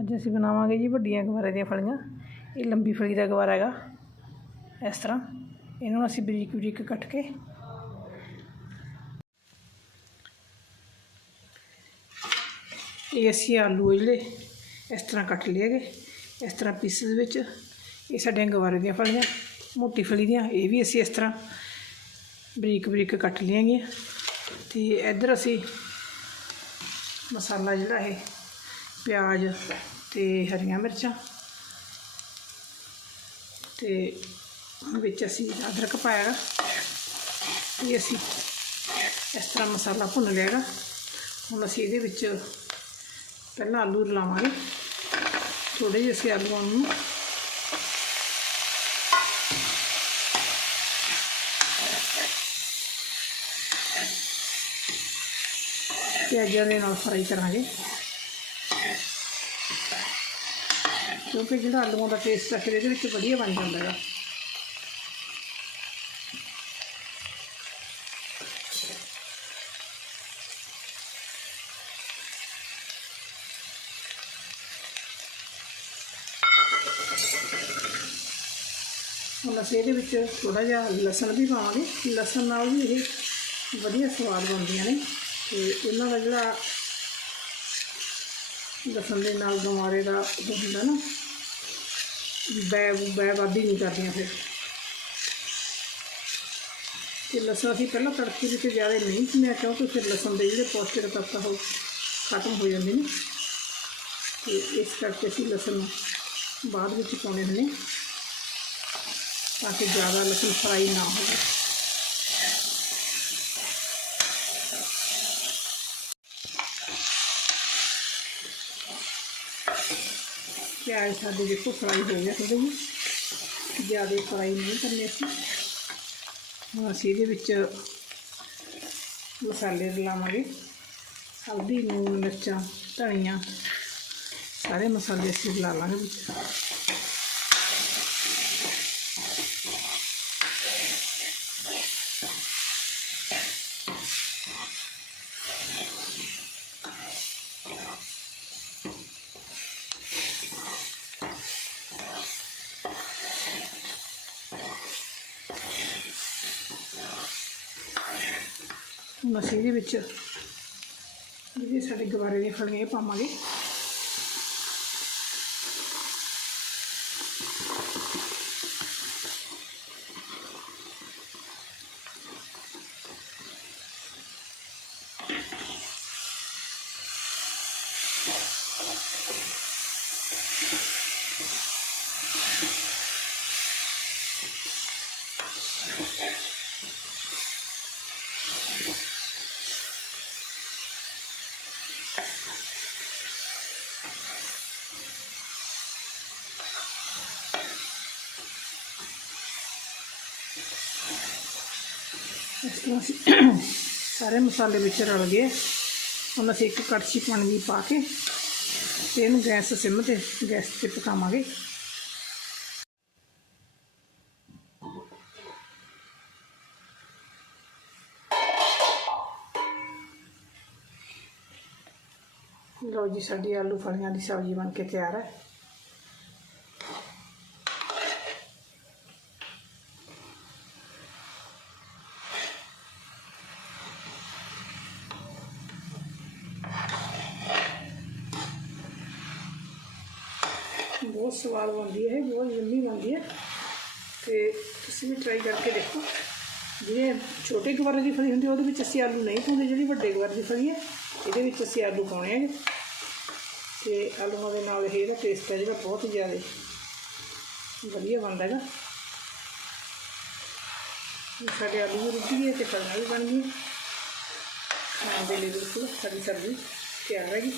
ਅੱਜ ਅਸੀਂ ਬਣਾਵਾਂਗੇ ਜੀ ਵੱਡੀਆਂ ਗਵਾਰੇ ਦੀਆਂ ਫਲੀਆਂ। ਇਹ ਲੰਬੀ ਫਲੀ ਦਾ ਗਵਾਰਾ ਹੈਗਾ। ਇਸ ਤਰ੍ਹਾਂ। ਇਹਨੂੰ ਅਸੀਂ ਬਰੀਕ ਬਰੀਕ ਕੱਟ ਕੇ ਇਹ ਅਸੀਂ ਆਲੂ ਜਿਹੜੇ ਇਸ ਤਰ੍ਹਾਂ ਕੱਟ ਲਏ ਹੈਗੇ। ਇਸ ਤਰ੍ਹਾਂ ਪੀਸਸ ਵਿੱਚ ਇਹ ਸਾਡੀਆਂ ਗਵਾਰੇ ਦੀਆਂ ਫਲੀਆਂ, ਮੋਟੀ ਫਲੀ ਦੀਆਂ, ਇਹ ਵੀ ਅਸੀਂ ਇਸ ਤਰ੍ਹਾਂ ਬਰੀਕ ਬਰੀਕ ਕੱਟ ਲਈਆਂ ਹੈਗੀਆਂ। ਤੇ ਇੱਧਰ ਅਸੀਂ ਮਸਾਲਾ ਜਿਹੜਾ ਇਹ ਪਿਆਜ਼ ਤੇ ਹਰੀਆਂ ਮਿਰਚਾਂ ਤੇ ਵਿੱਚ ਅਸੀਂ ਅਦਰਕ ਪਾਇਆ ਇਹ ਅਸੀਂ ਇਸ ਤਰ੍ਹਾਂ ਮਸਾਲਾ ਭੁੰਨ ਲਿਆ ਗਾ। ਹੁਣ ਅਸੀਂ ਇਹਦੇ ਵਿੱਚ ਪਹਿਲਾਂ ਆਲੂ ਰਲਾਵਾਂਗੇ। ਥੋੜੇ ਜਿਹੇ ਅਸੀਂ ਆਲੂਆਂ ਨੂੰ ਪਿਆਜ਼ਾਂ ਦੇ ਨਾਲ ਫਰਾਈ ਕਰਾਂਗੇ। ਕਿਉਂਕਿ ਜਿਹੜਾ ਆਲੂਆਂ ਦਾ ਟੇਸਟ ਹੈ ਫਿਰ ਇਹਦੇ ਵਿੱਚ ਵਧੀਆ ਬਣ ਜਾਂਦਾ ਹੈਗਾ ਹੁਣ ਅਸੀਂ ਇਹਦੇ ਵਿੱਚ ਥੋੜਾ ਜਿਹਾ ਲਸਣ ਵੀ ਪਾਵਾਂਗੇ ਲਸਣ ਨਾਲ ਵੀ ਇਹ ਵਧੀਆ ਸਵਾਦ ਬਣਦੀਆਂ ਨੇ ਤੇ ਇਹਨਾਂ ਦਾ ਜਿਹੜਾ ਲਸਣ ਦੇ ਨਾਲ ਗਮਾਰੇ ਦਾ ਉਹ ਹੁੰਦਾ ਨਾ ਬੈ ਬੈ ਵਾਦੀ ਨਹੀਂ ਕਰਦੀਆਂ ਫਿਰ। ਤੇ ਲਸਣ ਅਸੀਂ ਪਹਿਲਾਂ ਤੜਕੇ ਵਿੱਚ ਜ਼ਿਆਦਾ ਨਹੀਂ ਭੁੰਨਿਆ, ਕਿਉਂਕਿ ਫਿਰ ਲਸਣ ਦੇ ਜਿਹੜੇ ਪੌਸ਼ਟਿਕ ਤੱਤ ਆ, ਉਹ ਖਤਮ ਹੋ ਜਾਂਦੇ ਨੇ। ਤੇ ਇਸ ਕਰਕੇ ਅਸੀਂ ਲਸਣ ਬਾਅਦ ਵਿੱਚ ਪਾਉਣੇ ਹੁੰਦੇ ਤਾਂ ਕਿ ਜ਼ਿਆਦਾ ਲਸਣ ਫਰਾਈ ਨਾ ਹੋਵੇ। ਪਿਆਜ਼ ਸਾਡੇ ਦੇਖੋ ਫਰਾਈ ਹੋ ਗਿਆ ਥੋੜੇ ਜਿਹੇ। ਜ਼ਿਆਦਾ ਫਰਾਈ ਨਹੀਂ ਕਰਨੇ ਅਸੀਂ। ਹੁਣ ਅਸੀਂ ਇਹਦੇ ਵਿੱਚ ਮਸਾਲੇ ਰਲਾਵਾਂਗੇ। ਹਲਦੀ ਨੂਣ ਮਿਰਚਾਂ, ਧਨੀਆ, ਸਾਰੇ ਮਸਾਲੇ ਅਸੀਂ ਰਲਾ ਲਾਂਗੇ ਵਿੱਚ। ਹੁਣ ਅਸੀਂ ਇਹਦੇ ਵਿੱਚ ਜਿਹੜੇ ਸਾਡੇ ਗਵਾਰੇ ਦੀਆਂ ਫਲੀਆਂ ਇਹ ਪਾਵਾਂਗੇ। ਇਸ ਤਰ੍ਹਾਂ ਅਸੀਂ ਸਾਰੇ ਮਸਾਲੇ ਵਿੱਚ ਰਲ ਗਏ। ਹੁਣ ਅਸੀਂ ਇੱਕ ਕੜਛੀ ਪਾਣੀ ਦੀ ਪਾ ਕੇ ਤੇ ਇਹਨੂੰ ਗੈਸ ਸਿਮ ਤੇ, ਗੈਸ ਤੇ ਪਕਾਵਾਂਗੇ। ਲਓ ਜੀ, ਸਾਡੀ ਆਲੂ ਫਲੀਆਂ ਦੀ ਸਬਜ਼ੀ ਬਣ ਕੇ ਤਿਆਰ ਹੈ। ਬਹੁਤ ਸਵਾਦ ਬਣਦੀ ਹੈ ਇਹ ਬਹੁਤ ਯੰਮੀ ਬਣਦੀ ਹੈ। ਤੇ ਤੁਸੀਂ ਵੀ ਟਰਾਈ ਕਰਕੇ ਦੇਖੋ। ਜਿਹੜੇ ਛੋਟੇ ਗਵਾਰੇ ਦੀ ਫਲੀ ਹੁੰਦੀ ਉਹਦੇ ਵਿੱਚ ਅਸੀਂ ਆਲੂ ਨਹੀਂ ਪਾਉਂਦੇ, ਜਿਹੜੀ ਵੱਡੇ ਗਵਾਰੇ ਦੀ ਫਲੀ ਹੈ, ਇਹਦੇ ਵਿੱਚ ਅਸੀਂ ਆਲੂ ਪਾਉਣੇ ਆ ਤੇ ਆਲੂਆਂ ਦੇ ਨਾਲ ਇਹਦਾ ਟੇਸਟ ਹੈ, ਜਿਹੜਾ ਬਹੁਤ ਜ਼ਿਆਦਾ ਵਧੀਆ ਬਣਦਾ ਹੈਗਾ। ਸਾਡੇ ਆਲੂ ਵੀ ਰੁੱਝ ਗਏ ਤੇ ਫਲੀਆਂ ਵੀ ਬਣ ਗਈਆਂ ਖਾਣ ਦੇ ਲਈ ਬਿਲਕੁਲ ਸਾਡੀ ਸਬਜ਼ੀ ਤਿਆਰ ਹੈਗੀ।